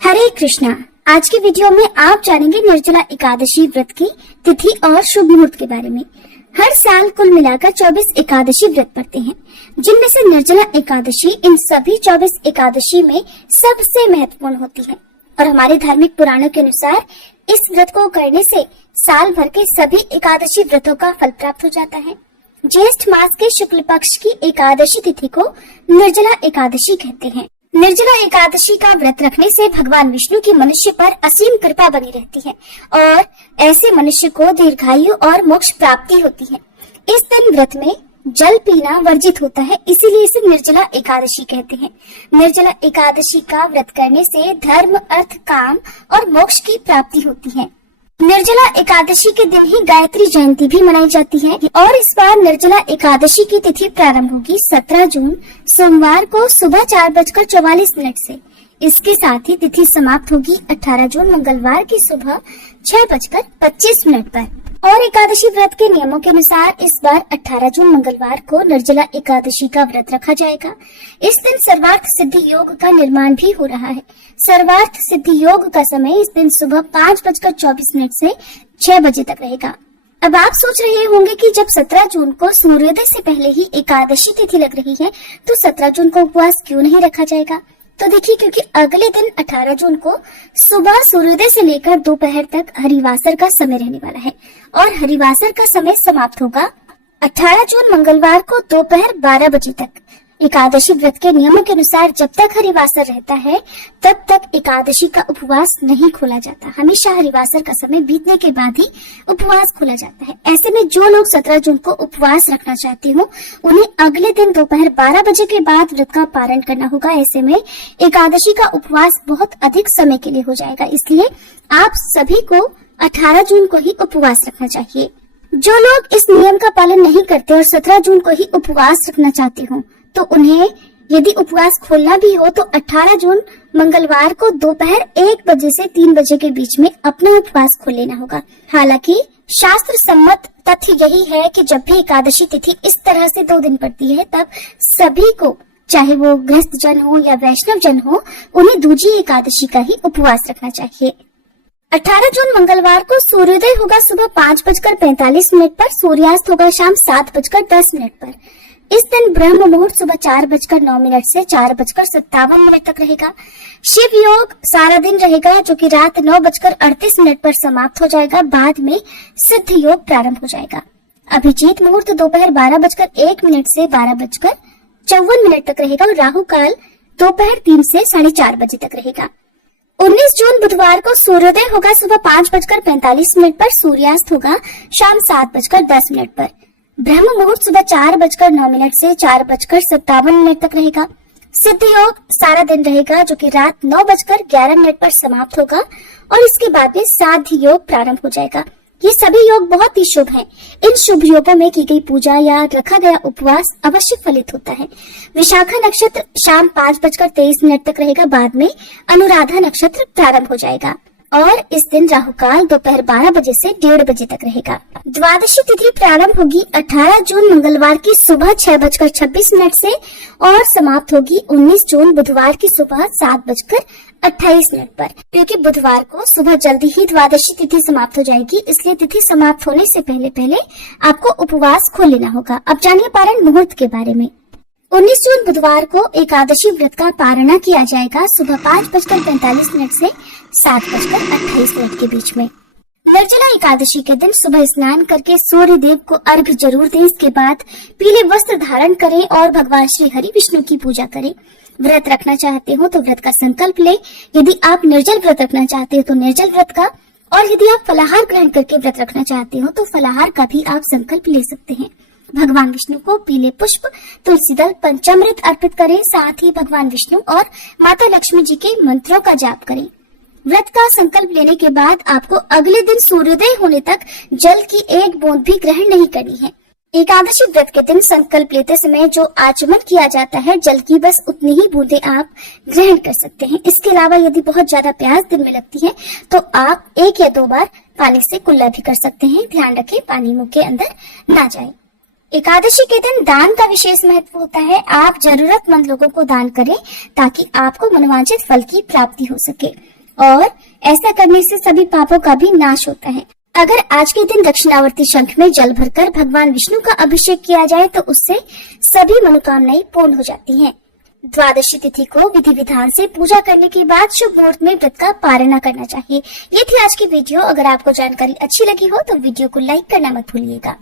हरे कृष्णा। आज की वीडियो में आप जानेंगे निर्जला एकादशी व्रत की तिथि और शुभ मुहूर्त के बारे में। हर साल कुल मिलाकर 24 एकादशी व्रत पड़ते हैं, जिनमें से निर्जला एकादशी इन सभी 24 एकादशी में सबसे महत्वपूर्ण होती है और हमारे धार्मिक पुराणों के अनुसार इस व्रत को करने से साल भर के सभी एकादशी व्रतों का फल प्राप्त हो जाता है। ज्येष्ठ मास के शुक्ल पक्ष की एकादशी तिथि को निर्जला एकादशी कहते हैं। निर्जला एकादशी का व्रत रखने से भगवान विष्णु की मनुष्य पर असीम कृपा बनी रहती है और ऐसे मनुष्य को दीर्घायु और मोक्ष प्राप्ति होती है। इस दिन व्रत में जल पीना वर्जित होता है, इसीलिए इसे निर्जला एकादशी कहते हैं। निर्जला एकादशी का व्रत करने से धर्म, अर्थ, काम और मोक्ष की प्राप्ति होती है। निर्जला एकादशी के दिन ही गायत्री जयंती भी मनाई जाती है और इस बार निर्जला एकादशी की तिथि प्रारंभ होगी 17 जून सोमवार को सुबह 4:44 से। इसके साथ ही तिथि समाप्त होगी 18 जून मंगलवार की सुबह 6:25 पर। और एकादशी व्रत के नियमों के अनुसार इस बार 18 जून मंगलवार को निर्जला एकादशी का व्रत रखा जाएगा। इस दिन सर्वार्थ सिद्धि योग का निर्माण भी हो रहा है। सर्वार्थ सिद्धि योग का समय इस दिन सुबह 5:24 से 6 बजे तक रहेगा। अब आप सोच रहे होंगे कि जब 17 जून को सूर्योदय से पहले ही एकादशी तिथि लग रही है तो 17 जून को उपवास क्यों नहीं रखा जाएगा? तो देखिए, क्योंकि अगले दिन 18 जून को सुबह सूर्योदय से लेकर दोपहर तक हरिवासर का समय रहने वाला है और हरिवासर का समय समाप्त होगा 18 जून मंगलवार को दोपहर 12 बजे तक। एकादशी व्रत के नियमों के अनुसार जब तक हरिवासर रहता है तब तक एकादशी का उपवास नहीं खोला जाता। हमेशा हरिवासर का समय बीतने के बाद ही उपवास खोला जाता है। ऐसे में जो लोग 17 जून को उपवास रखना चाहते हो उन्हें अगले दिन दोपहर 12 बजे के बाद व्रत का पारण करना होगा। ऐसे में एकादशी का उपवास बहुत अधिक समय के लिए हो जाएगा, इसलिए आप सभी को 18 जून को ही उपवास रखना चाहिए। जो लोग इस नियम का पालन नहीं करते और 17 जून को ही उपवास रखना चाहते हो तो उन्हें यदि उपवास खोलना भी हो तो 18 जून मंगलवार को दोपहर 1 बजे से 3 बजे के बीच में अपना उपवास खोल लेना होगा। हालांकि शास्त्र सम्मत तथ्य यही है कि जब भी एकादशी तिथि इस तरह से 2 दिन पड़ती है तब सभी को, चाहे वो गृहस्थ जन हो या वैष्णव जन हो, उन्हें दूजी एकादशी का ही उपवास रखना चाहिए। 18 जून मंगलवार को सूर्योदय होगा सुबह 5:45 पर, सूर्यास्त होगा शाम 7:10 पर। इस दिन ब्रह्म मुहूर्त सुबह 4:09 से 4:57 तक रहेगा। शिव योग सारा दिन रहेगा जो कि रात 9:38 पर समाप्त हो जाएगा। बाद में सिद्ध योग प्रारंभ हो जाएगा। अभिजीत मुहूर्त दोपहर 12:01 से 12:54 तक रहेगा और राहु काल दोपहर 3 से 4:30 बजे तक रहेगा। 19 जून बुधवार को सूर्योदय होगा सुबह 5:45 पर, सूर्यास्त होगा शाम 7:10 पर। ब्रह्म मुहूर्त सुबह 4:09 से 4:57 तक रहेगा। सिद्ध योग सारा दिन रहेगा जो कि रात 9:11 पर समाप्त होगा और इसके बाद में साध्य योग प्रारंभ हो जाएगा। ये सभी योग बहुत ही शुभ हैं। इन शुभ योगों में की गई पूजा या रखा गया उपवास अवश्य फलित होता है। विशाखा नक्षत्र शाम 5:23 तक रहेगा। बाद में अनुराधा नक्षत्र प्रारंभ हो जाएगा और इस दिन राहु काल दोपहर 12 बजे से 1:30 बजे तक रहेगा। द्वादशी तिथि प्रारंभ होगी 18 जून मंगलवार की सुबह 6:26 से और समाप्त होगी 19 जून बुधवार की सुबह 7:28 पर। क्योंकि बुधवार को सुबह जल्दी ही द्वादशी तिथि समाप्त हो जाएगी, इसलिए तिथि समाप्त होने से पहले आपको उपवास खोल लेना होगा। अब जानिए पारण मुहूर्त के बारे में। 19 जून बुधवार को एकादशी व्रत का पारणा किया जाएगा सुबह 5:45 से 7:28 के बीच में। निर्जला एकादशी के दिन सुबह स्नान करके सूर्य देव को अर्घ्य जरूर दें। इसके बाद पीले वस्त्र धारण करें और भगवान श्री हरि विष्णु की पूजा करें। व्रत रखना चाहते हो तो व्रत का संकल्प लें। यदि आप निर्जल व्रत रखना चाहते हो तो निर्जल व्रत का, और यदि आप फलाहार ग्रहण करके व्रत रखना चाहते हो तो फलाहार का भी आप संकल्प ले सकते हैं। भगवान विष्णु को पीले पुष्प, तुलसी दल, पंचामृत अर्पित करें। साथ ही भगवान विष्णु और माता लक्ष्मी जी के मंत्रों का जाप करें। व्रत का संकल्प लेने के बाद आपको अगले दिन सूर्योदय होने तक जल की एक बूंद भी ग्रहण नहीं करनी है। एकादशी व्रत के दिन संकल्प लेते समय जो आचमन किया जाता है, जल की बस उतनी ही बूंदें आप ग्रहण कर सकते हैं। इसके अलावा यदि बहुत ज्यादा प्यास दिन में लगती है तो आप 1 या 2 बार पानी से कुल्ला भी कर सकते हैं। ध्यान रखें पानी मुंह के अंदर ना जाए। एकादशी के दिन दान का विशेष महत्व होता है। आप जरूरतमंद लोगों को दान करें ताकि आपको मनोवांछित फल की प्राप्ति हो सके और ऐसा करने से सभी पापों का भी नाश होता है। अगर आज के दिन दक्षिणावर्ती शंख में जल भरकर भगवान विष्णु का अभिषेक किया जाए तो उससे सभी मनोकामनाएं पूर्ण हो जाती हैं। द्वादशी तिथि को विधि विधान से पूजा करने के बाद शुभ मुहूर्त में व्रत का पारण करना चाहिए। ये थी आज की वीडियो। अगर आपको जानकारी अच्छी लगी हो तो वीडियो को लाइक करना मत भूलिएगा।